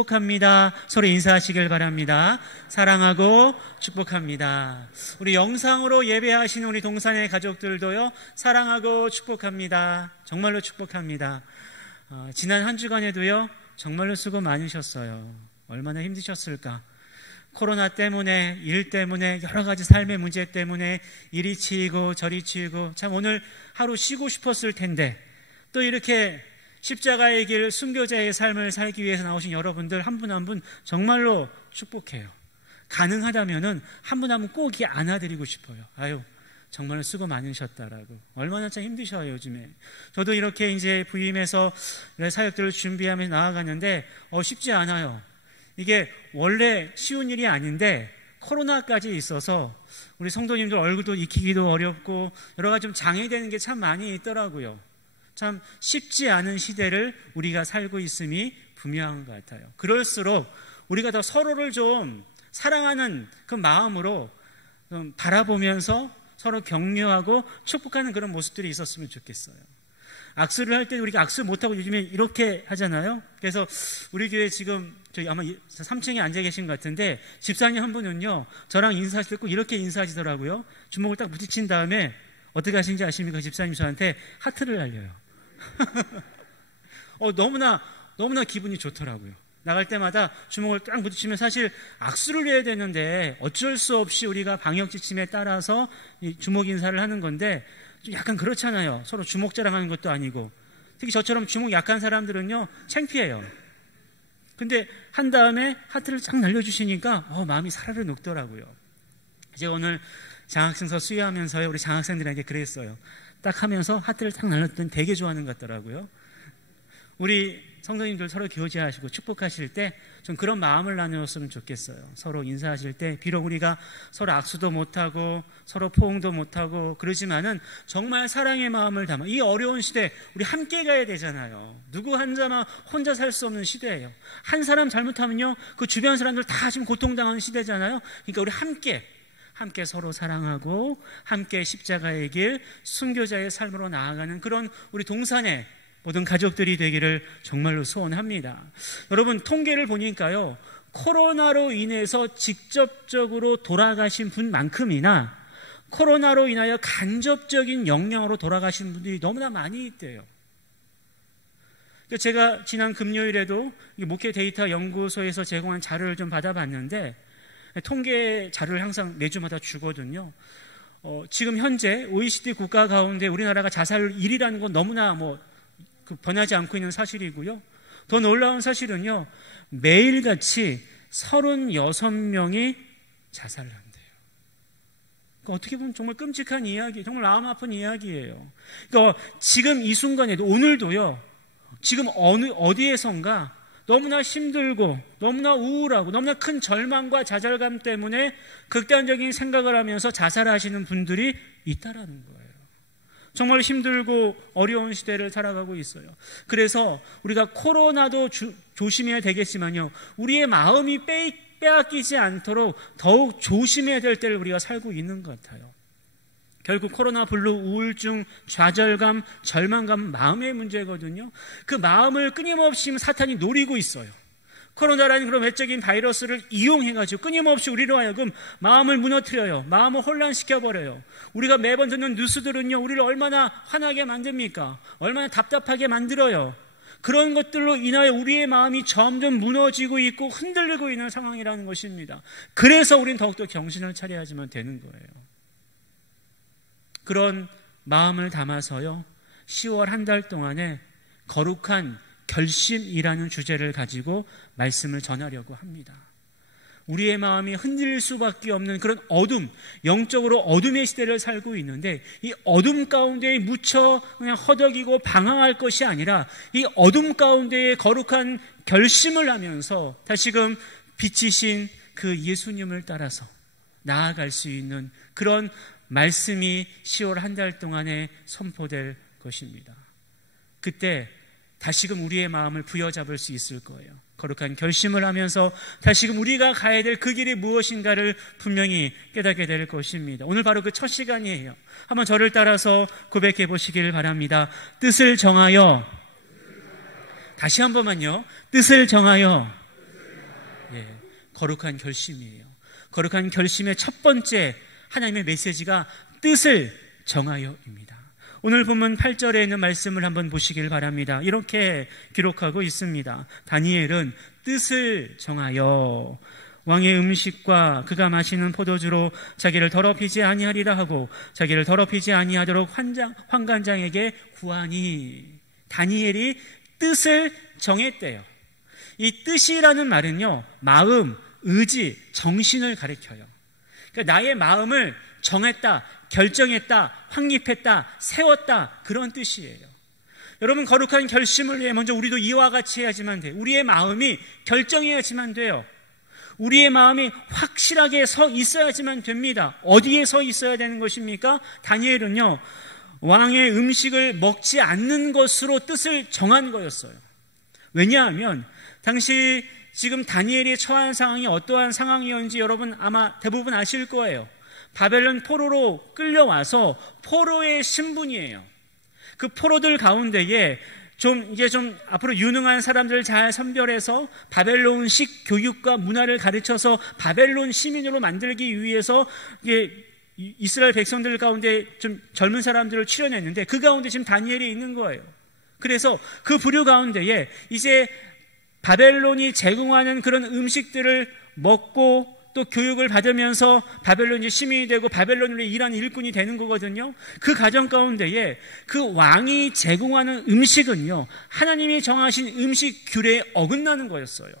축복합니다. 서로 인사하시길 바랍니다. 사랑하고 축복합니다. 우리 영상으로 예배하시는 우리 동산의 가족들도요, 사랑하고 축복합니다. 정말로 축복합니다. 지난 한 주간에도요, 정말로 수고 많으셨어요. 얼마나 힘드셨을까. 코로나 때문에, 일 때문에, 여러 가지 삶의 문제 때문에 이리 치이고 저리 치이고, 참 오늘 하루 쉬고 싶었을 텐데, 또 이렇게 십자가의 길, 순교자의 삶을 살기 위해서 나오신 여러분들 한 분 한 분 정말로 축복해요. 가능하다면은 한 분 한 분 꼭 안아드리고 싶어요. 아유, 정말 수고 많으셨다라고. 얼마나 참 힘드셔요, 요즘에. 저도 이렇게 이제 부임해서 사역들을 준비하면서 나아가는데 쉽지 않아요. 이게 원래 쉬운 일이 아닌데 코로나까지 있어서 우리 성도님들 얼굴도 익히기도 어렵고 여러 가지 좀 장애되는 게 참 많이 있더라고요. 참 쉽지 않은 시대를 우리가 살고 있음이 분명한 것 같아요. 그럴수록 우리가 더 서로를 좀 사랑하는 그 마음으로 좀 바라보면서 서로 격려하고 축복하는 그런 모습들이 있었으면 좋겠어요. 악수를 할 때 우리가 악수 못하고 요즘에 이렇게 하잖아요. 그래서 우리 교회 지금 저희 아마 3층에 앉아 계신 것 같은데 집사님 한 분은요, 저랑 인사하실 때 꼭 이렇게 인사하시더라고요. 주먹을 딱 부딪힌 다음에 어떻게 하시는지 아십니까? 집사님 저한테 하트를 날려요. 너무나 기분이 좋더라고요. 나갈 때마다 주먹을 딱 부딪히면 사실 악수를 해야 되는데 어쩔 수 없이 우리가 방역 지침에 따라서 이 주먹 인사를 하는 건데 좀 약간 그렇잖아요. 서로 주먹 자랑하는 것도 아니고. 특히 저처럼 주먹 약한 사람들은요, 창피해요. 근데 한 다음에 하트를 쫙 날려주시니까 마음이 사르르 녹더라고요. 제가 오늘 장학생서 수여하면서요, 우리 장학생들에게 그랬어요. 딱 하면서 하트를 딱 날렸더니 되게 좋아하는 것 같더라고요. 우리 성도님들 서로 교제하시고 축복하실 때 좀 그런 마음을 나누었으면 좋겠어요. 서로 인사하실 때 비록 우리가 서로 악수도 못하고 서로 포옹도 못하고 그러지만은 정말 사랑의 마음을 담아 이 어려운 시대 우리 함께 가야 되잖아요. 누구 한자만 혼자 살 수 없는 시대예요. 한 사람 잘못하면요, 그 주변 사람들 다 지금 고통당하는 시대잖아요. 그러니까 우리 함께 서로 사랑하고 함께 십자가의 길, 순교자의 삶으로 나아가는 그런 우리 동산의 모든 가족들이 되기를 정말로 소원합니다. 여러분, 통계를 보니까요, 코로나로 인해서 직접적으로 돌아가신 분만큼이나 코로나로 인하여 간접적인 영향으로 돌아가신 분들이 너무나 많이 있대요. 제가 지난 금요일에도 목회 데이터 연구소에서 제공한 자료를 좀 받아봤는데 통계 자료를 항상 매주마다 주거든요. 지금 현재 OECD 국가 가운데 우리나라가 자살률 1위라는 건 너무나 변하지 않고 있는 사실이고요. 더 놀라운 사실은요, 매일같이 36명이 자살을 한대요. 그러니까 어떻게 보면 정말 끔찍한 이야기, 정말 마음 아픈 이야기예요. 그러니까 지금 이 순간에도, 오늘도요, 지금 어디에선가 너무나 힘들고 너무나 우울하고 너무나 큰 절망과 좌절감 때문에 극단적인 생각을 하면서 자살하시는 분들이 있다라는 거예요. 정말 힘들고 어려운 시대를 살아가고 있어요. 그래서 우리가 코로나도 조심해야 되겠지만요, 우리의 마음이 빼앗기지 않도록 더욱 조심해야 될 때를 우리가 살고 있는 것 같아요. 결국 코로나 블루, 우울증, 좌절감, 절망감, 마음의 문제거든요. 그 마음을 끊임없이 사탄이 노리고 있어요. 코로나라는 그런 외적인 바이러스를 이용해가지고 끊임없이 우리로 하여금 마음을 무너뜨려요. 마음을 혼란시켜버려요. 우리가 매번 듣는 뉴스들은요, 우리를 얼마나 화나게 만듭니까? 얼마나 답답하게 만들어요. 그런 것들로 인하여 우리의 마음이 점점 무너지고 있고 흔들리고 있는 상황이라는 것입니다. 그래서 우린 더욱더 정신을 차려야지만 되는 거예요. 그런 마음을 담아서요, 10월 한 달 동안에 거룩한 결심이라는 주제를 가지고 말씀을 전하려고 합니다. 우리의 마음이 흔들릴 수밖에 없는 그런 어둠, 영적으로 어둠의 시대를 살고 있는데 이 어둠 가운데에 묻혀 그냥 허덕이고 방황할 것이 아니라 이 어둠 가운데에 거룩한 결심을 하면서 다시금 빛이신 그 예수님을 따라서 나아갈 수 있는 그런 말씀이 10월 한 달 동안에 선포될 것입니다. 그때 다시금 우리의 마음을 부여잡을 수 있을 거예요. 거룩한 결심을 하면서 다시금 우리가 가야 될 그 길이 무엇인가를 분명히 깨닫게 될 것입니다. 오늘 바로 그 첫 시간이에요. 한번 저를 따라서 고백해 보시길 바랍니다. 뜻을 정하여, 다시 한 번만요. 뜻을 정하여 거룩한 결심이에요. 거룩한 결심의 첫 번째 하나님의 메시지가 뜻을 정하여입니다. 오늘 본문 8절에 있는 말씀을 한번 보시길 바랍니다. 이렇게 기록하고 있습니다. 다니엘은 뜻을 정하여 왕의 음식과 그가 마시는 포도주로 자기를 더럽히지 아니하리라 하고 자기를 더럽히지 아니하도록 환관장에게 구하니, 다니엘이 뜻을 정했대요. 이 뜻이라는 말은요, 마음, 의지, 정신을 가리켜요. 그러니까 나의 마음을 정했다, 결정했다, 확립했다, 세웠다, 그런 뜻이에요. 여러분, 거룩한 결심을 위해 먼저 우리도 이와 같이 해야지만 돼요. 우리의 마음이 결정해야지만 돼요. 우리의 마음이 확실하게 서 있어야지만 됩니다. 어디에 서 있어야 되는 것입니까? 다니엘은요, 왕의 음식을 먹지 않는 것으로 뜻을 정한 거였어요. 왜냐하면 당시 지금 다니엘이 처한 상황이 어떠한 상황이었는지 여러분 아마 대부분 아실 거예요. 바벨론 포로로 끌려와서 포로의 신분이에요. 그 포로들 가운데에 좀 앞으로 유능한 사람들을 잘 선별해서 바벨론식 교육과 문화를 가르쳐서 바벨론 시민으로 만들기 위해서 이스라엘 백성들 가운데 좀 젊은 사람들을 출연했는데 그 가운데 지금 다니엘이 있는 거예요. 그래서 그 부류 가운데에 이제 바벨론이 제공하는 그런 음식들을 먹고 또 교육을 받으면서 바벨론이 시민이 되고 바벨론을 일하는 일꾼이 되는 거거든요. 그 과정 가운데에 그 왕이 제공하는 음식은요, 하나님이 정하신 음식 규례에 어긋나는 거였어요.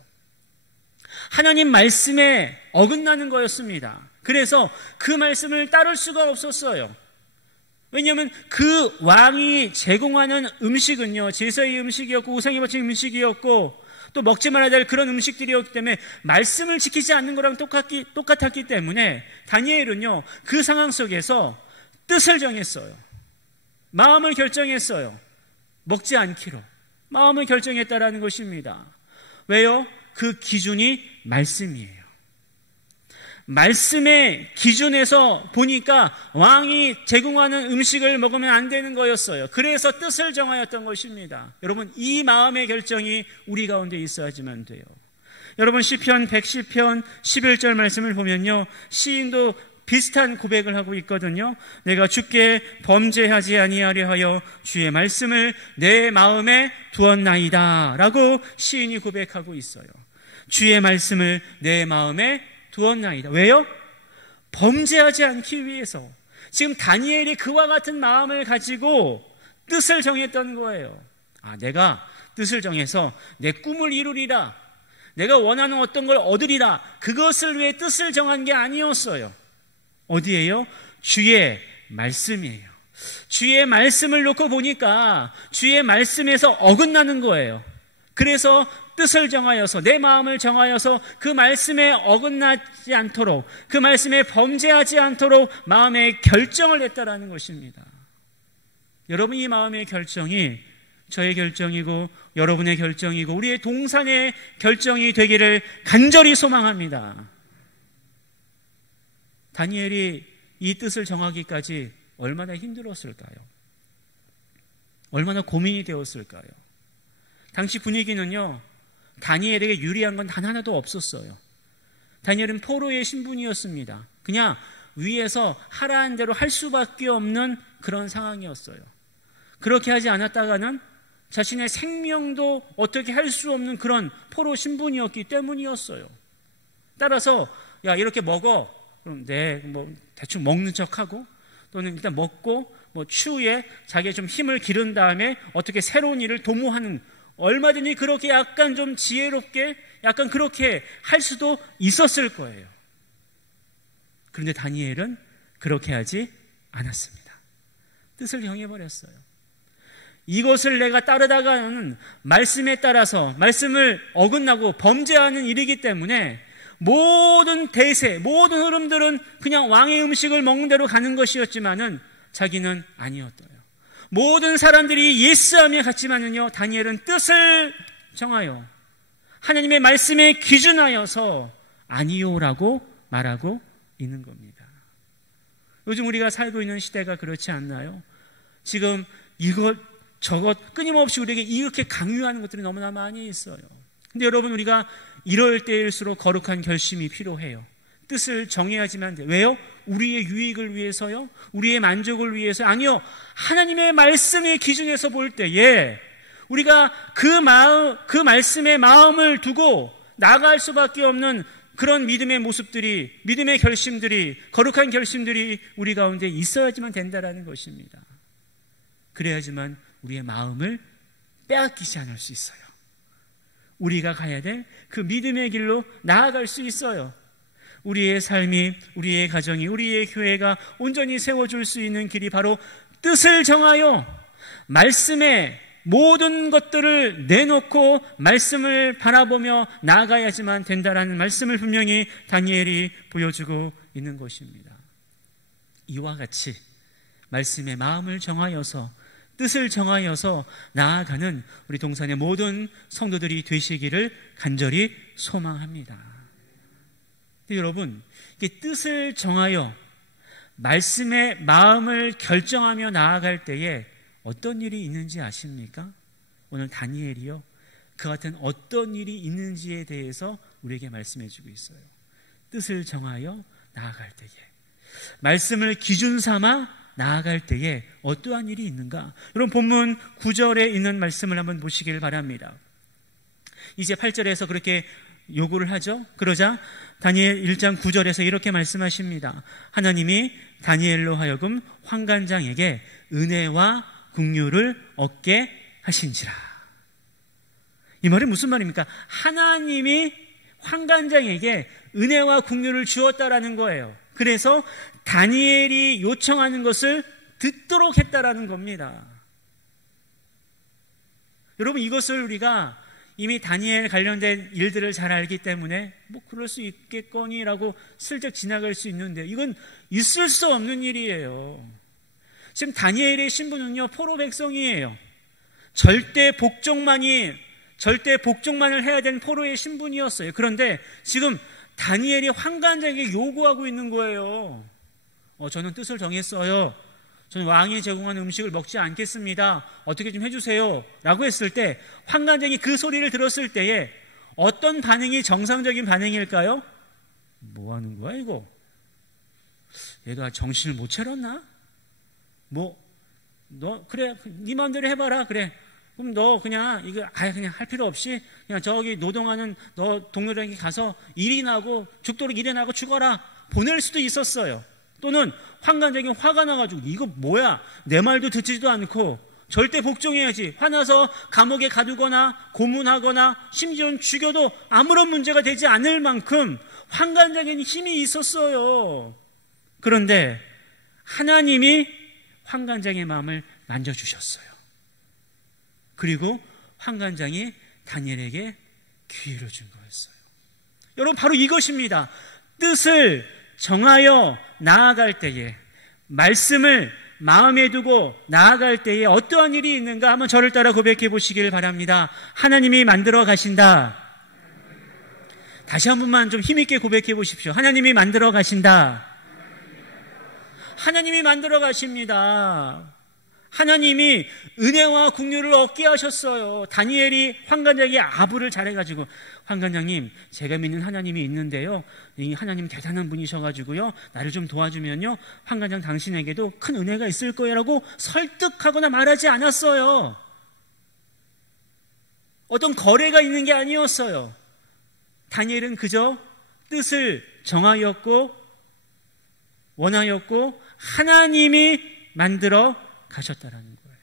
하나님 말씀에 어긋나는 거였습니다. 그래서 그 말씀을 따를 수가 없었어요. 왜냐하면 그 왕이 제공하는 음식은요, 제사의 음식이었고 우상에 바친 음식이었고 또 먹지 말아야 될 그런 음식들이었기 때문에 말씀을 지키지 않는 거랑 똑같았기 때문에 다니엘은요, 그 상황 속에서 뜻을 정했어요. 마음을 결정했어요. 먹지 않기로 마음을 결정했다라는 것입니다. 왜요? 그 기준이 말씀이에요. 말씀의 기준에서 보니까 왕이 제공하는 음식을 먹으면 안 되는 거였어요. 그래서 뜻을 정하였던 것입니다. 여러분, 이 마음의 결정이 우리 가운데 있어야지만 돼요. 여러분, 시편 110편 11절 말씀을 보면요, 시인도 비슷한 고백을 하고 있거든요. 내가 주께 범죄하지 아니하려 하여 주의 말씀을 내 마음에 두었나이다 라고 시인이 고백하고 있어요. 주의 말씀을 내 마음에 두었나이다. 왜요? 범죄하지 않기 위해서. 지금 다니엘이 그와 같은 마음을 가지고 뜻을 정했던 거예요. 내가 뜻을 정해서 내 꿈을 이루리라, 내가 원하는 어떤 걸 얻으리라, 그것을 위해 뜻을 정한 게 아니었어요. 어디예요? 주의 말씀이에요. 주의 말씀을 놓고 보니까 주의 말씀에서 어긋나는 거예요. 그래서 뜻을 정하여서, 내 마음을 정하여서 그 말씀에 어긋나지 않도록, 그 말씀에 범죄하지 않도록 마음의 결정을 했다라는 것입니다. 여러분, 이 마음의 결정이 저의 결정이고 여러분의 결정이고 우리의 동산의 결정이 되기를 간절히 소망합니다. 다니엘이 이 뜻을 정하기까지 얼마나 힘들었을까요? 얼마나 고민이 되었을까요? 당시 분위기는요, 다니엘에게 유리한 건 단 하나도 없었어요. 다니엘은 포로의 신분이었습니다. 그냥 위에서 하라는 대로 할 수밖에 없는 그런 상황이었어요. 그렇게 하지 않았다가는 자신의 생명도 어떻게 할 수 없는 그런 포로 신분이었기 때문이었어요. 따라서 야, 이렇게 먹어. 그럼 대충 먹는 척하고, 또는 일단 먹고 추후에 자기의 좀 힘을 기른 다음에 어떻게 새로운 일을 도모하는, 얼마든지 그렇게 약간 좀 지혜롭게 약간 그렇게 할 수도 있었을 거예요. 그런데 다니엘은 그렇게 하지 않았습니다. 뜻을 정해버렸어요. 이것을 내가 따르다가는 말씀에 따라서 말씀을 어긋나고 범죄하는 일이기 때문에 모든 대세, 모든 흐름들은 그냥 왕의 음식을 먹는 대로 가는 것이었지만은 자기는 아니었어요. 모든 사람들이 예스하며 갔지만은요, 다니엘은 뜻을 정하여 하나님의 말씀에 기준하여서 아니요라고 말하고 있는 겁니다. 요즘 우리가 살고 있는 시대가 그렇지 않나요? 지금 이것 저것 끊임없이 우리에게 이렇게 강요하는 것들이 너무나 많이 있어요. 근데 여러분, 우리가 이럴 때일수록 거룩한 결심이 필요해요. 뜻을 정해야지만 돼요. 왜요? 우리의 유익을 위해서요? 우리의 만족을 위해서? 아니요. 하나님의 말씀의 기준에서 볼 때에 우리가 그 말씀에 마음을 두고 나아갈 수밖에 없는 그런 믿음의 모습들이, 믿음의 결심들이, 거룩한 결심들이 우리 가운데 있어야지만 된다라는 것입니다. 그래야지만 우리의 마음을 빼앗기지 않을 수 있어요. 우리가 가야 될 그 믿음의 길로 나아갈 수 있어요. 우리의 삶이, 우리의 가정이, 우리의 교회가 온전히 세워줄 수 있는 길이 바로 뜻을 정하여 말씀에 모든 것들을 내놓고 말씀을 바라보며 나아가야지만 된다라는 말씀을 분명히 다니엘이 보여주고 있는 것입니다. 이와 같이 말씀의 마음을 정하여서, 뜻을 정하여서 나아가는 우리 동산의 모든 성도들이 되시기를 간절히 소망합니다. 근데 여러분, 이게 뜻을 정하여 말씀의 마음을 결정하며 나아갈 때에 어떤 일이 있는지 아십니까? 오늘 다니엘이요, 그 같은 어떤 일이 있는지에 대해서 우리에게 말씀해 주고 있어요. 뜻을 정하여 나아갈 때에, 말씀을 기준 삼아 나아갈 때에 어떠한 일이 있는가? 여러분, 본문 9절에 있는 말씀을 한번 보시길 바랍니다. 이제 8절에서 그렇게 요구를 하죠. 그러자 다니엘 1장 9절에서 이렇게 말씀하십니다. 하나님이 다니엘로 하여금 환관장에게 은혜와 긍휼을 얻게 하신지라. 이 말이 무슨 말입니까? 하나님이 환관장에게 은혜와 긍휼을 주었다라는 거예요. 그래서 다니엘이 요청하는 것을 듣도록 했다라는 겁니다. 여러분, 이것을 우리가 이미 다니엘 관련된 일들을 잘 알기 때문에 뭐 그럴 수 있겠거니라고 슬쩍 지나갈 수 있는데, 이건 있을 수 없는 일이에요. 지금 다니엘의 신분은요, 포로 백성이에요. 절대 복종만을 해야 되는 포로의 신분이었어요. 그런데 지금 다니엘이 환관장에게 요구하고 있는 거예요. 저는 뜻을 정했어요. 저는 왕이 제공하는 음식을 먹지 않겠습니다. 어떻게 좀 해주세요. 라고 했을 때, 환관장이 그 소리를 들었을 때에 어떤 반응이 정상적인 반응일까요? 뭐 하는 거야 이거? 얘가 정신을 못 차렸나? 너 그래, 네 마음대로 해봐라. 그래, 그럼 너 그냥 이거 그냥 할 필요 없이 그냥 저기 노동하는 너 동료들에게 가서 일이나 하고 죽도록 일이나 하고 죽어라, 보낼 수도 있었어요. 또는 환관장이 화가 나가지고 이거 뭐야, 내 말도 듣지도 않고 절대 복종해야지, 화나서 감옥에 가두거나 고문하거나 심지어는 죽여도 아무런 문제가 되지 않을 만큼 환관장에는 힘이 있었어요. 그런데 하나님이 환관장의 마음을 만져주셨어요. 그리고 환관장이 다니엘에게 기회를 준 거였어요. 여러분, 바로 이것입니다. 뜻을 정하여 나아갈 때에, 말씀을 마음에 두고 나아갈 때에 어떠한 일이 있는가 한번 저를 따라 고백해 보시길 바랍니다. 하나님이 만들어 가신다. 다시 한 번만 좀 힘있게 고백해 보십시오. 하나님이 만들어 가신다. 하나님이 만들어 가십니다. 하나님이 은혜와 긍휼을 얻게 하셨어요. 다니엘이 환관장에게 아부를 잘해가지고, 환관장님, 제가 믿는 하나님이 있는데요, 이 하나님 대단한 분이셔가지고요, 나를 좀 도와주면요, 환관장 당신에게도 큰 은혜가 있을 거예요 라고 설득하거나 말하지 않았어요. 어떤 거래가 있는 게 아니었어요. 다니엘은 그저 뜻을 정하였고 원하였고 하나님이 만들어 가셨다라는 거예요.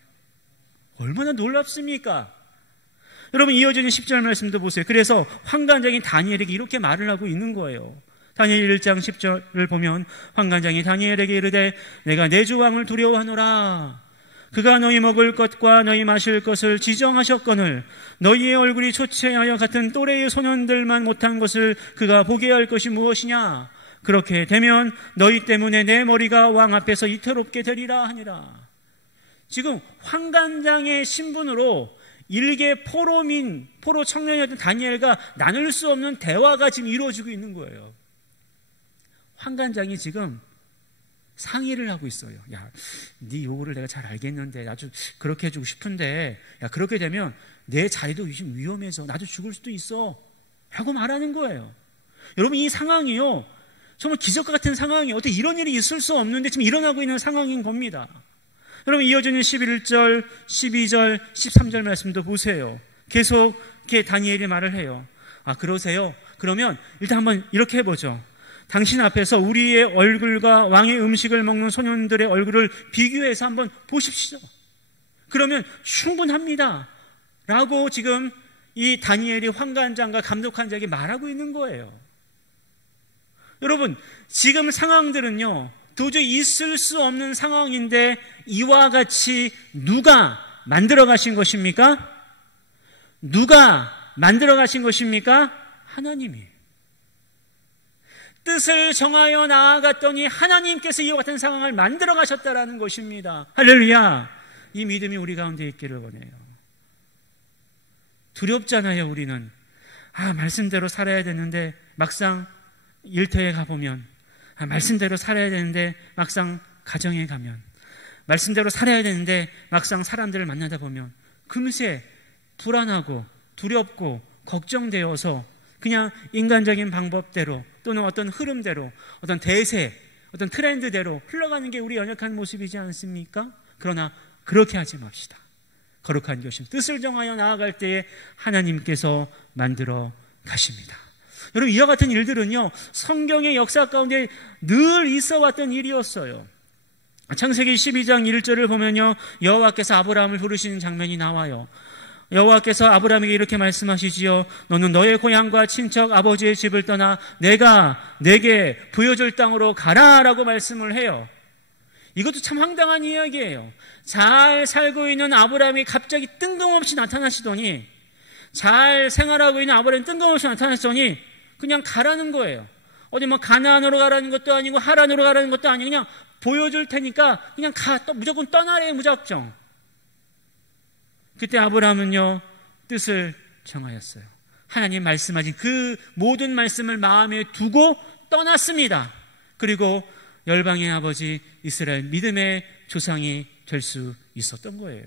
얼마나 놀랍습니까? 여러분, 이어지는 10절 말씀도 보세요. 그래서 환관장이 다니엘에게 이렇게 말을 하고 있는 거예요. 다니엘 1장 10절을 보면 환관장이 다니엘에게 이르되 내가 내 주 왕을 두려워하노라. 그가 너희 먹을 것과 너희 마실 것을 지정하셨거늘 너희의 얼굴이 초췌하여 같은 또래의 소년들만 못한 것을 그가 보게 할 것이 무엇이냐. 그렇게 되면 너희 때문에 내 머리가 왕 앞에서 이태롭게 되리라 하니라. 지금 환관장의 신분으로 일개 포로 청년이었던 다니엘과 나눌 수 없는 대화가 지금 이루어지고 있는 거예요. 환관장이 지금 상의를 하고 있어요. 야, 네 요구를 내가 잘 알겠는데 나도 그렇게 해주고 싶은데, 야, 그렇게 되면 내 자리도 지금 위험해서 나도 죽을 수도 있어. 라고 말하는 거예요. 여러분, 이 상황이요, 정말 기적 같은 상황이에요. 어떻게 이런 일이 있을 수 없는데 지금 일어나고 있는 상황인 겁니다. 여러분, 이어지는 11절, 12절, 13절 말씀도 보세요. 계속 이렇게 다니엘이 말을 해요. 그러세요? 그러면 일단 한번 이렇게 해보죠. 당신 앞에서 우리의 얼굴과 왕의 음식을 먹는 소년들의 얼굴을 비교해서 한번 보십시오. 그러면 충분합니다. 라고 지금 이 다니엘이 환관장과 감독관장에게 말하고 있는 거예요. 여러분, 지금 상황들은요, 도저히 있을 수 없는 상황인데 이와 같이 누가 만들어 가신 것입니까? 누가 만들어 가신 것입니까? 하나님이. 뜻을 정하여 나아갔더니 하나님께서 이와 같은 상황을 만들어 가셨다라는 것입니다. 할렐루야. 이 믿음이 우리 가운데 있기를 원해요. 두렵잖아요, 우리는. 말씀대로 살아야 되는데 막상 일터에 가보면, 말씀대로 살아야 되는데 막상 가정에 가면, 말씀대로 살아야 되는데 막상 사람들을 만나다 보면 금세 불안하고 두렵고 걱정되어서 그냥 인간적인 방법대로 또는 어떤 흐름대로, 어떤 대세, 어떤 트렌드대로 흘러가는 게 우리 연약한 모습이지 않습니까? 그러나 그렇게 하지 맙시다. 거룩한 것임, 뜻을 정하여 나아갈 때에 하나님께서 만들어 가십니다. 여러분, 이와 같은 일들은요, 성경의 역사 가운데 늘 있어 왔던 일이었어요. 창세기 12장 1절을 보면요, 여호와께서 아브라함을 부르시는 장면이 나와요. 여호와께서 아브라함에게 이렇게 말씀하시지요. 너는 너의 고향과 친척 아버지의 집을 떠나 내가 내게 보여줄 땅으로 가라라고 말씀을 해요. 이것도 참 황당한 이야기예요. 잘 살고 있는 아브라함이 갑자기 뜬금없이 나타나시더니, 잘 생활하고 있는 아브라함이 뜬금없이 나타나시더니 그냥 가라는 거예요. 어디 가나안으로 가라는 것도 아니고 하란으로 가라는 것도 아니고 그냥 보여줄 테니까 그냥 무조건 떠나래, 무작정. 그때 아브라함은요, 뜻을 정하였어요. 하나님 말씀하신 그 모든 말씀을 마음에 두고 떠났습니다. 그리고 열방의 아버지 이스라엘 믿음의 조상이 될 수 있었던 거예요.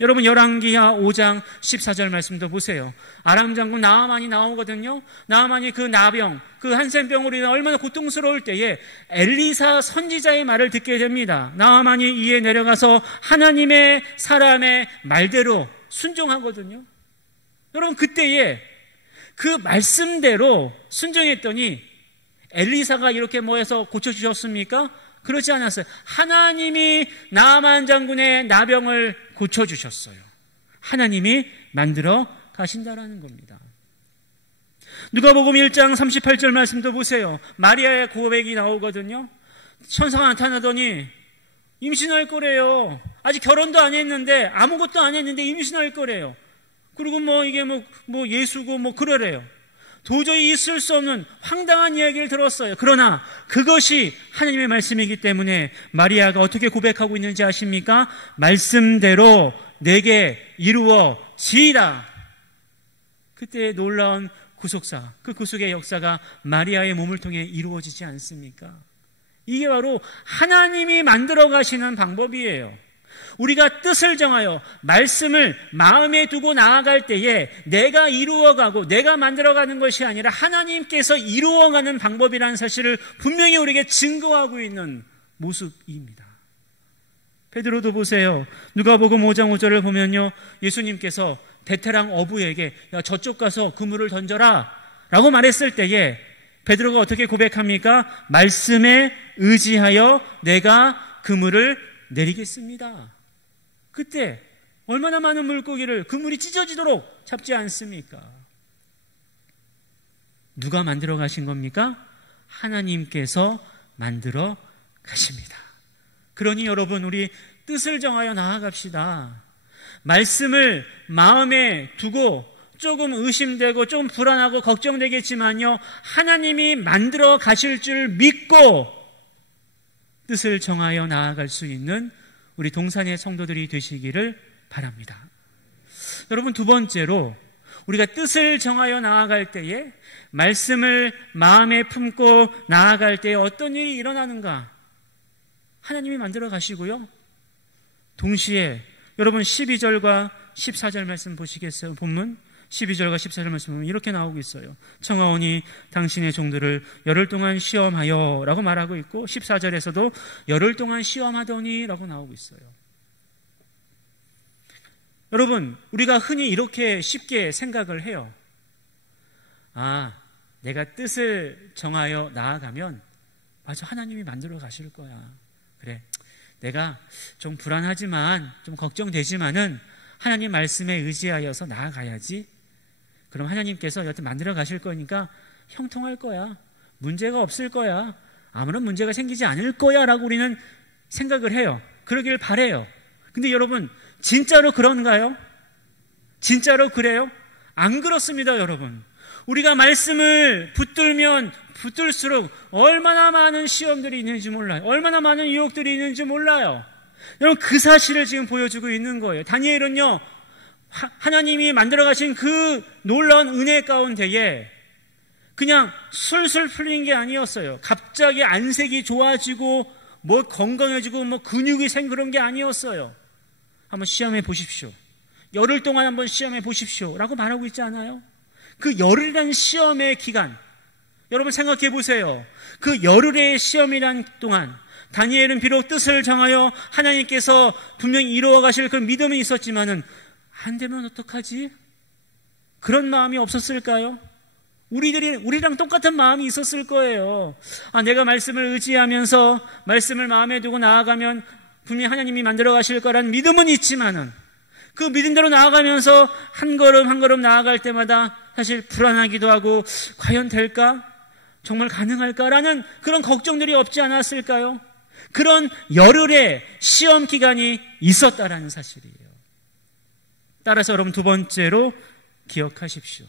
여러분, 열왕기하 5장 14절 말씀도 보세요. 아람 장군 나아만이 나오거든요. 나아만이 그 나병, 그 한센병으로 인해 얼마나 고통스러울 때에 엘리사 선지자의 말을 듣게 됩니다. 나아만이 이에 내려가서 하나님의 사람의 말대로 순종하거든요. 여러분, 그때에 그 말씀대로 순종했더니 엘리사가 이렇게 해서 고쳐주셨습니까? 그렇지 않았어요. 하나님이 나아만 장군의 나병을 고쳐주셨어요. 하나님이 만들어 가신다라는 겁니다. 누가복음 1장 38절 말씀도 보세요. 마리아의 고백이 나오거든요. 천사가 나타나더니 임신할 거래요. 아직 결혼도 안 했는데, 아무것도 안 했는데 임신할 거래요. 그리고 이게 예수고 그러래요. 도저히 있을 수 없는 황당한 이야기를 들었어요. 그러나 그것이 하나님의 말씀이기 때문에 마리아가 어떻게 고백하고 있는지 아십니까? 말씀대로 내게 이루어지이다. 그때 놀라운 구속사, 그 구속의 역사가 마리아의 몸을 통해 이루어지지 않습니까? 이게 바로 하나님이 만들어 가시는 방법이에요. 우리가 뜻을 정하여 말씀을 마음에 두고 나아갈 때에 내가 이루어가고 내가 만들어가는 것이 아니라 하나님께서 이루어가는 방법이라는 사실을 분명히 우리에게 증거하고 있는 모습입니다. 베드로도 보세요. 누가복음 5장 5절을 보면요, 예수님께서 베테랑 어부에게 저쪽 가서 그물을 던져라 라고 말했을 때에 베드로가 어떻게 고백합니까? 말씀에 의지하여 내가 그물을 내리겠습니다. 그때 얼마나 많은 물고기를 그물이 찢어지도록 잡지 않습니까? 누가 만들어 가신 겁니까? 하나님께서 만들어 가십니다. 그러니 여러분, 우리 뜻을 정하여 나아갑시다. 말씀을 마음에 두고 조금 의심되고 좀 불안하고 걱정되겠지만요, 하나님이 만들어 가실 줄 믿고 뜻을 정하여 나아갈 수 있는 우리 동산의 성도들이 되시기를 바랍니다. 여러분, 두 번째로 우리가 뜻을 정하여 나아갈 때에, 말씀을 마음에 품고 나아갈 때에 어떤 일이 일어나는가? 하나님이 만들어 가시고요, 동시에 여러분 12절과 14절 말씀 보시겠어요? 본문 12절과 14절 말씀 보면 이렇게 나오고 있어요. 청하오니 당신의 종들을 열흘 동안 시험하여 라고 말하고 있고 14절에서도 열흘 동안 시험하더니 라고 나오고 있어요. 여러분, 우리가 흔히 이렇게 쉽게 생각을 해요. 내가 뜻을 정하여 나아가면 맞아, 하나님이 만들어 가실 거야. 그래, 내가 좀 불안하지만 좀 걱정되지만은 하나님 말씀에 의지하여서 나아가야지. 그럼 하나님께서 여튼 만들어 가실 거니까 형통할 거야. 문제가 없을 거야. 아무런 문제가 생기지 않을 거야 라고 우리는 생각을 해요. 그러길 바라요. 근데 여러분, 진짜로 그런가요? 진짜로 그래요? 안 그렇습니다, 여러분. 우리가 말씀을 붙들면 붙들수록 얼마나 많은 시험들이 있는지 몰라요. 얼마나 많은 유혹들이 있는지 몰라요. 여러분, 그 사실을 지금 보여주고 있는 거예요. 다니엘은요, 하나님이 만들어가신 그 놀라운 은혜 가운데에 그냥 술술 풀린 게 아니었어요. 갑자기 안색이 좋아지고 뭐 건강해지고 뭐 근육이 생 그런 게 아니었어요. 한번 시험해 보십시오. 열흘 동안 한번 시험해 보십시오 라고 말하고 있지 않아요? 그 열흘이라는 시험의 기간, 여러분 생각해 보세요. 그 열흘의 시험이란 동안 다니엘은 비록 뜻을 정하여 하나님께서 분명히 이루어 가실 그 믿음이 있었지만은 안 되면 어떡하지? 그런 마음이 없었을까요? 우리랑 똑같은 마음이 있었을 거예요. 내가 말씀을 의지하면서 말씀을 마음에 두고 나아가면 분명히 하나님이 만들어 가실 거라는 믿음은 있지만은 그 믿음대로 나아가면서 한 걸음 한 걸음 나아갈 때마다 사실 불안하기도 하고 과연 될까? 정말 가능할까라는 그런 걱정들이 없지 않았을까요? 그런 열흘의 시험 기간이 있었다라는 사실이에요. 따라서 여러분, 두 번째로 기억하십시오.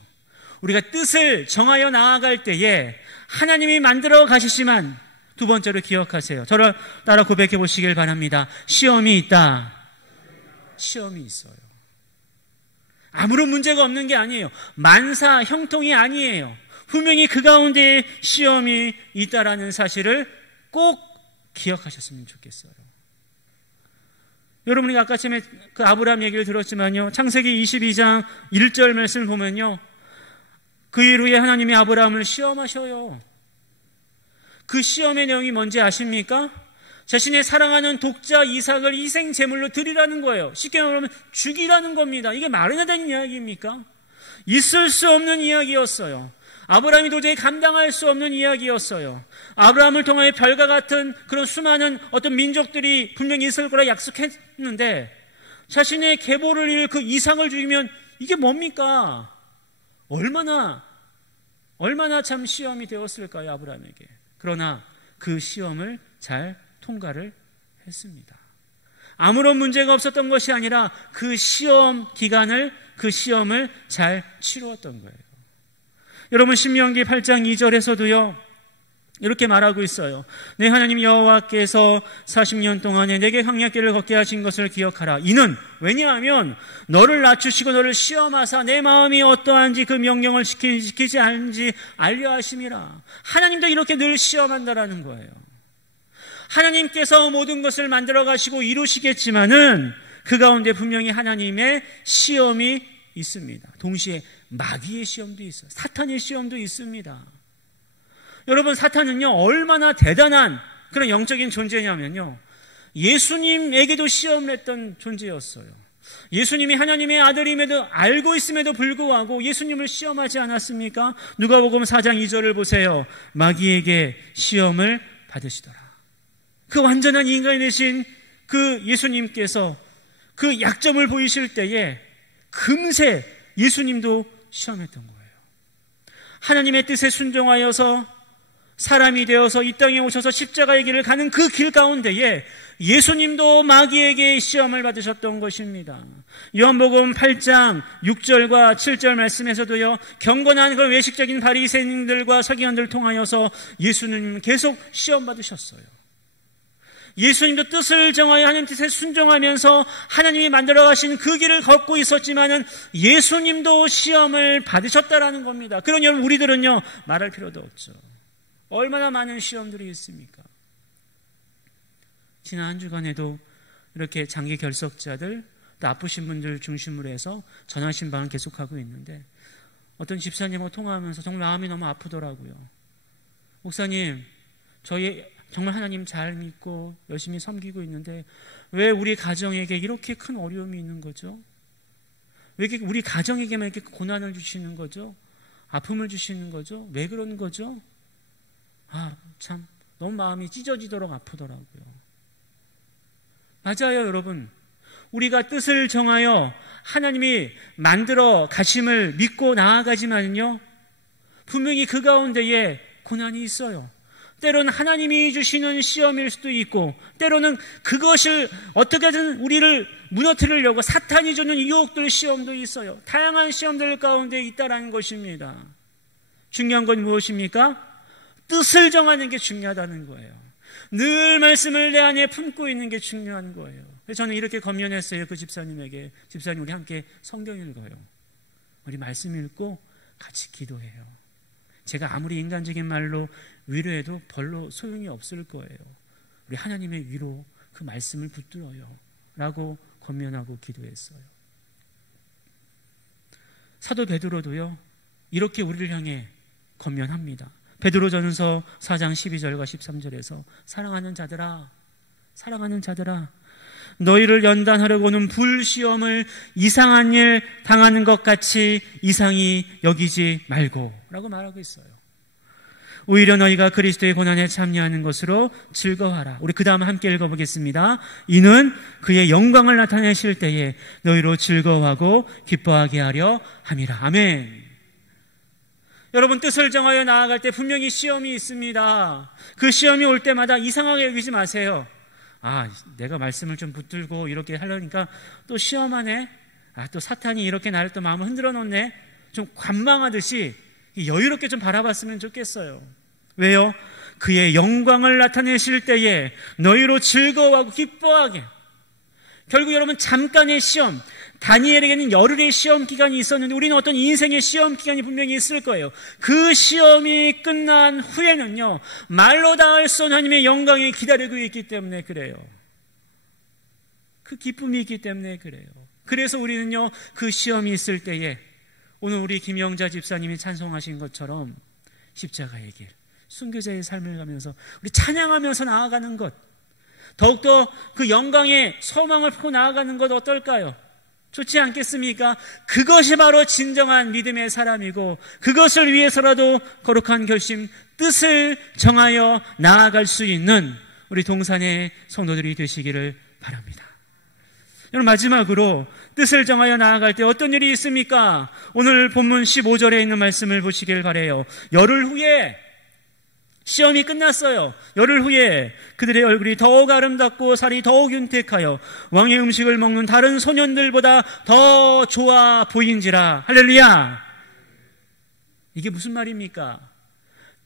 우리가 뜻을 정하여 나아갈 때에 하나님이 만들어 가시지만 두 번째로 기억하세요. 저를 따라 고백해 보시길 바랍니다. 시험이 있다. 시험이 있어요. 아무런 문제가 없는 게 아니에요. 만사 형통이 아니에요. 분명히 그 가운데 시험이 있다라는 사실을 꼭 기억하셨으면 좋겠어요. 여러분이 아까 처음에 그 아브라함 얘기를 들었지만요, 창세기 22장 1절 말씀을 보면요, 그 일 후에 하나님이 아브라함을 시험하셔요. 그 시험의 내용이 뭔지 아십니까? 자신의 사랑하는 독자 이삭을 희생 제물로 드리라는 거예요. 쉽게 말하면 죽이라는 겁니다. 이게 말이나 되는 이야기입니까? 있을 수 없는 이야기였어요. 아브라함이 도저히 감당할 수 없는 이야기였어요. 아브라함을 통하여 별과 같은 그런 수많은 어떤 민족들이 분명히 있을 거라 약속했는데 자신의 계보를 이룰 그 이삭을 죽이면 이게 뭡니까? 얼마나 참 시험이 되었을까요, 아브라함에게. 그러나 그 시험을 잘 통과를 했습니다. 아무런 문제가 없었던 것이 아니라 그 시험 기간을, 그 시험을 잘 치루었던 거예요. 여러분, 신명기 8장 2절에서도요 이렇게 말하고 있어요. 내 하나님 여호와께서 40년 동안에 내게 광야길을 걷게 하신 것을 기억하라. 이는 왜냐하면 너를 낮추시고 너를 시험하사 내 마음이 어떠한지 그 명령을 지키지 않은지 알려 하심이라. 하나님도 이렇게 늘 시험한다라는 거예요. 하나님께서 모든 것을 만들어 가시고 이루시겠지만은 그 가운데 분명히 하나님의 시험이 있습니다. 동시에 마귀의 시험도 있어요. 사탄의 시험도 있습니다. 여러분, 사탄은요 얼마나 대단한 그런 영적인 존재냐면요, 예수님에게도 시험을 했던 존재였어요. 예수님이 하나님의 아들임에도 알고 있음에도 불구하고 예수님을 시험하지 않았습니까? 누가복음 4장 2절을 보세요. 마귀에게 시험을 받으시더라. 그 완전한 인간이 되신 그 예수님께서 그 약점을 보이실 때에 금세 예수님도 시험했던 거예요. 하나님의 뜻에 순종하여서 사람이 되어서 이 땅에 오셔서 십자가의 길을 가는 그 길 가운데에 예수님도 마귀에게 시험을 받으셨던 것입니다. 요한복음 8장 6절과 7절 말씀에서도요, 경건한 그런 외식적인 바리새인들과 서기관들을 통하여서 예수님 계속 시험 받으셨어요. 예수님도 뜻을 정하여 하나님 뜻에 순종하면서 하나님이 만들어 가신 그 길을 걷고 있었지만은 예수님도 시험을 받으셨다라는 겁니다. 그러니 여러분, 우리들은요 말할 필요도 없죠. 얼마나 많은 시험들이 있습니까? 지난 한 주간에도 이렇게 장기 결석자들, 또 아프신 분들 중심으로 해서 전화신방을 계속하고 있는데 어떤 집사님하고 통화하면서 정말 마음이 너무 아프더라고요. 목사님, 저희 정말 하나님 잘 믿고 열심히 섬기고 있는데 왜 우리 가정에게 이렇게 큰 어려움이 있는 거죠? 왜 이렇게 우리 가정에게만 이렇게 고난을 주시는 거죠? 아픔을 주시는 거죠? 왜 그런 거죠? 참 너무 마음이 찢어지도록 아프더라고요. 맞아요, 여러분. 우리가 뜻을 정하여 하나님이 만들어 가심을 믿고 나아가지만요, 분명히 그 가운데에 고난이 있어요. 때로는 하나님이 주시는 시험일 수도 있고, 때로는 그것을 어떻게든 우리를 무너뜨리려고 사탄이 주는 유혹들 시험도 있어요. 다양한 시험들 가운데 있다라는 것입니다. 중요한 건 무엇입니까? 뜻을 정하는 게 중요하다는 거예요. 늘 말씀을 내 안에 품고 있는 게 중요한 거예요. 그래서 저는 이렇게 권면했어요. 그 집사님에게. 집사님, 우리 함께 성경 읽어요. 우리 말씀 읽고 같이 기도해요. 제가 아무리 인간적인 말로 위로해도 별로 소용이 없을 거예요. 우리 하나님의 위로 그 말씀을 붙들어요 라고 권면하고 기도했어요. 사도 베드로도요, 이렇게 우리를 향해 권면합니다. 베드로전서 4장 12절과 13절에서 사랑하는 자들아 너희를 연단하려고는 불시험을 이상한 일 당하는 것 같이 이상히 여기지 말고 라고 말하고 있어요. 오히려 너희가 그리스도의 고난에 참여하는 것으로 즐거워하라. 우리 그 다음 함께 읽어보겠습니다. 이는 그의 영광을 나타내실 때에 너희로 즐거워하고 기뻐하게 하려 함이라. 아멘. 여러분, 뜻을 정하여 나아갈 때 분명히 시험이 있습니다. 그 시험이 올 때마다 이상하게 여기지 마세요. 내가 말씀을 좀 붙들고 이렇게 하려니까 또 시험하네. 또 사탄이 이렇게 나를 또 마음을 흔들어 놓네. 좀 관망하듯이 여유롭게 좀 바라봤으면 좋겠어요. 왜요? 그의 영광을 나타내실 때에 너희로 즐거워하고 기뻐하게. 결국 여러분, 잠깐의 시험, 다니엘에게는 열흘의 시험 기간이 있었는데 우리는 어떤 인생의 시험 기간이 분명히 있을 거예요. 그 시험이 끝난 후에는요, 말로 닿을 수 없는 하나님의 영광이 기다리고 있기 때문에 그래요. 그 기쁨이 있기 때문에 그래요. 그래서 우리는요, 그 시험이 있을 때에 오늘 우리 김영자 집사님이 찬송하신 것처럼 십자가의 길, 순교자의 삶을 가면서 우리 찬양하면서 나아가는 것, 더욱더 그 영광의 소망을 품고 나아가는 것 어떨까요? 좋지 않겠습니까? 그것이 바로 진정한 믿음의 사람이고, 그것을 위해서라도 거룩한 결심, 뜻을 정하여 나아갈 수 있는 우리 동산의 성도들이 되시기를 바랍니다. 여러분, 마지막으로 뜻을 정하여 나아갈 때 어떤 일이 있습니까? 오늘 본문 15절에 있는 말씀을 보시길 바라요. 열흘 후에 시험이 끝났어요. 열흘 후에 그들의 얼굴이 더욱 아름답고 살이 더욱 윤택하여 왕의 음식을 먹는 다른 소년들보다 더 좋아 보인지라. 할렐루야. 이게 무슨 말입니까?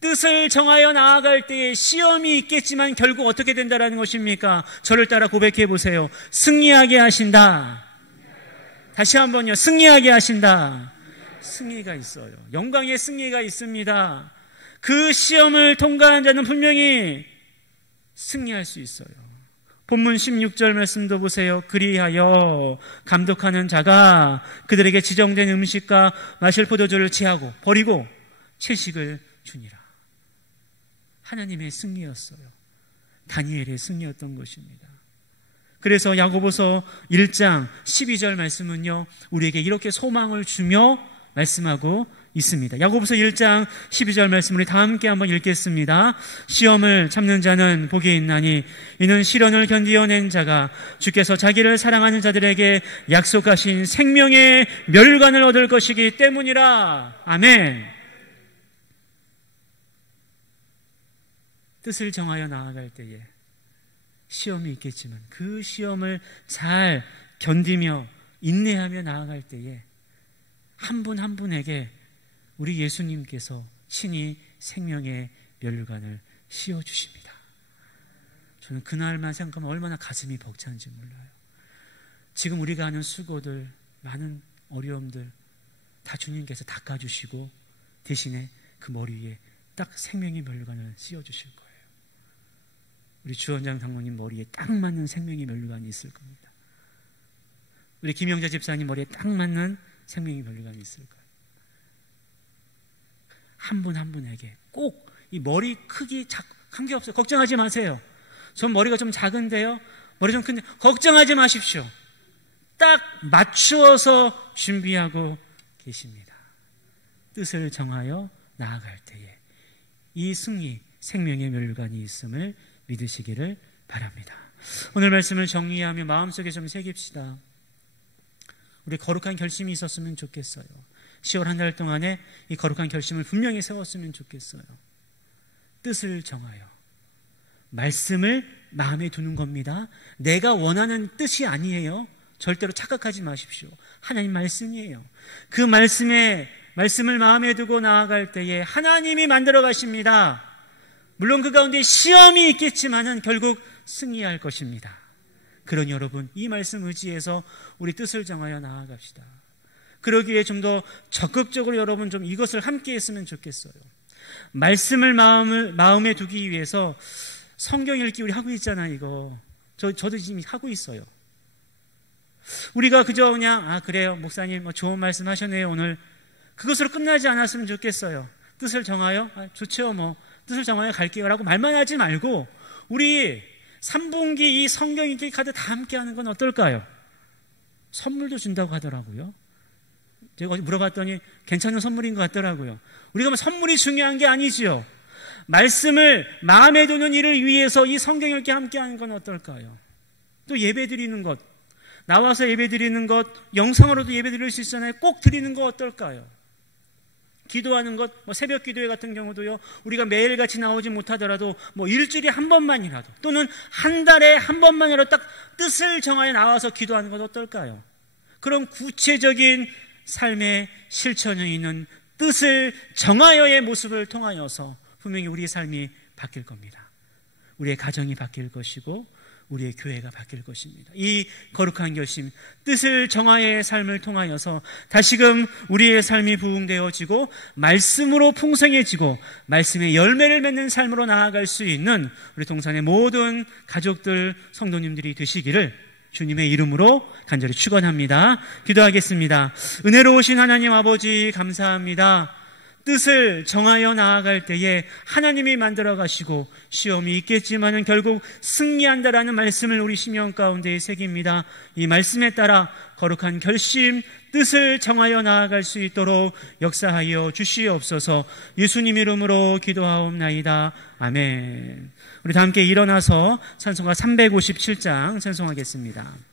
뜻을 정하여 나아갈 때에 시험이 있겠지만 결국 어떻게 된다라는 것입니까? 저를 따라 고백해 보세요. 승리하게 하신다. 다시 한번요. 승리하게 하신다. 승리가 있어요. 영광의 승리가 있습니다. 그 시험을 통과한 자는 분명히 승리할 수 있어요. 본문 16절 말씀도 보세요. 그리하여 감독하는 자가 그들에게 지정된 음식과 마실 포도주를 취하고 버리고 채식을 주니라. 하나님의 승리였어요. 다니엘의 승리였던 것입니다. 그래서 야고보서 1장 12절 말씀은요, 우리에게 이렇게 소망을 주며 말씀하고 있습니다. 야고보서 1장 12절 말씀 우리 다 함께 한번 읽겠습니다. 시험을 참는 자는 복이 있나니 이는 시련을 견디어낸 자가 주께서 자기를 사랑하는 자들에게 약속하신 생명의 멸관을 얻을 것이기 때문이라. 아멘. 뜻을 정하여 나아갈 때에 시험이 있겠지만 그 시험을 잘 견디며 인내하며 나아갈 때에 한 분 한 분에게 우리 예수님께서 친히 생명의 멸관을 씌워주십니다. 저는 그날만 생각하면 얼마나 가슴이 벅찬지 몰라요. 지금 우리가 하는 수고들, 많은 어려움들 다 주님께서 닦아주시고 대신에 그 머리 위에 딱 생명의 멸관을 씌워주실 거예요. 우리 주원장 장로님 머리에 딱 맞는 생명의 멸관이 있을 겁니다. 우리 김영자 집사님 머리에 딱 맞는 생명의 면류관이 있을까요? 한 분 한 분에게 꼭 이 머리 크기 관계없어요. 걱정하지 마세요. 전 머리가 좀 작은데요, 머리 좀 큰데 걱정하지 마십시오. 딱 맞추어서 준비하고 계십니다. 뜻을 정하여 나아갈 때에 이 승리, 생명의 면류관이 있음을 믿으시기를 바랍니다. 오늘 말씀을 정리하며 마음속에 좀 새깁시다. 우리 거룩한 결심이 있었으면 좋겠어요. 10월 한 달 동안에 이 거룩한 결심을 분명히 세웠으면 좋겠어요. 뜻을 정하여 말씀을 마음에 두는 겁니다. 내가 원하는 뜻이 아니에요. 절대로 착각하지 마십시오. 하나님 말씀이에요. 그 말씀을 마음에 두고 나아갈 때에 하나님이 만들어 가십니다. 물론 그 가운데 시험이 있겠지만은 결국 승리할 것입니다. 그러니 여러분, 이 말씀 의지해서 우리 뜻을 정하여 나아갑시다. 그러기에 좀 더 적극적으로 여러분 좀 이것을 함께 했으면 좋겠어요. 말씀을 마음에 두기 위해서 성경 읽기 우리 하고 있잖아요. 이거 저도 지금 하고 있어요. 우리가 그저 그냥 그래요 목사님 좋은 말씀 하셨네요 오늘, 그것으로 끝나지 않았으면 좋겠어요. 뜻을 정하여 좋죠 뜻을 정하여 갈게요 라고 말만 하지 말고 우리 3분기 이 성경 읽기 카드 다 함께 하는 건 어떨까요? 선물도 준다고 하더라고요. 제가 어제 물어봤더니 괜찮은 선물인 것 같더라고요. 우리가 선물이 중요한 게 아니지요. 말씀을 마음에 두는 일을 위해서 이 성경 읽기 함께 하는 건 어떨까요? 또 예배 드리는 것, 나와서 예배 드리는 것, 영상으로도 예배 드릴 수 있잖아요. 꼭 드리는 거 어떨까요? 기도하는 것, 새벽 기도회 같은 경우도요, 우리가 매일같이 나오지 못하더라도 일주일에 한 번만이라도 또는 한 달에 한 번만이라도 딱 뜻을 정하여 나와서 기도하는 것 어떨까요? 그런 구체적인 삶의 실천에 있는 뜻을 정하여의 모습을 통하여서 분명히 우리의 삶이 바뀔 겁니다. 우리의 가정이 바뀔 것이고 우리의 교회가 바뀔 것입니다. 이 거룩한 결심, 뜻을 정하여의 삶을 통하여서 다시금 우리의 삶이 부흥되어지고 말씀으로 풍성해지고 말씀의 열매를 맺는 삶으로 나아갈 수 있는 우리 동산의 모든 가족들, 성도님들이 되시기를 주님의 이름으로 간절히 축원합니다. 기도하겠습니다. 은혜로우신 하나님 아버지 감사합니다. 뜻을 정하여 나아갈 때에 하나님이 만들어 가시고 시험이 있겠지만은 결국 승리한다라는 말씀을 우리 심령 가운데에 새깁니다. 이 말씀에 따라 거룩한 결심, 뜻을 정하여 나아갈 수 있도록 역사하여 주시옵소서. 예수님 이름으로 기도하옵나이다. 아멘. 우리 다 함께 일어나서 찬송가 357장 찬송하겠습니다.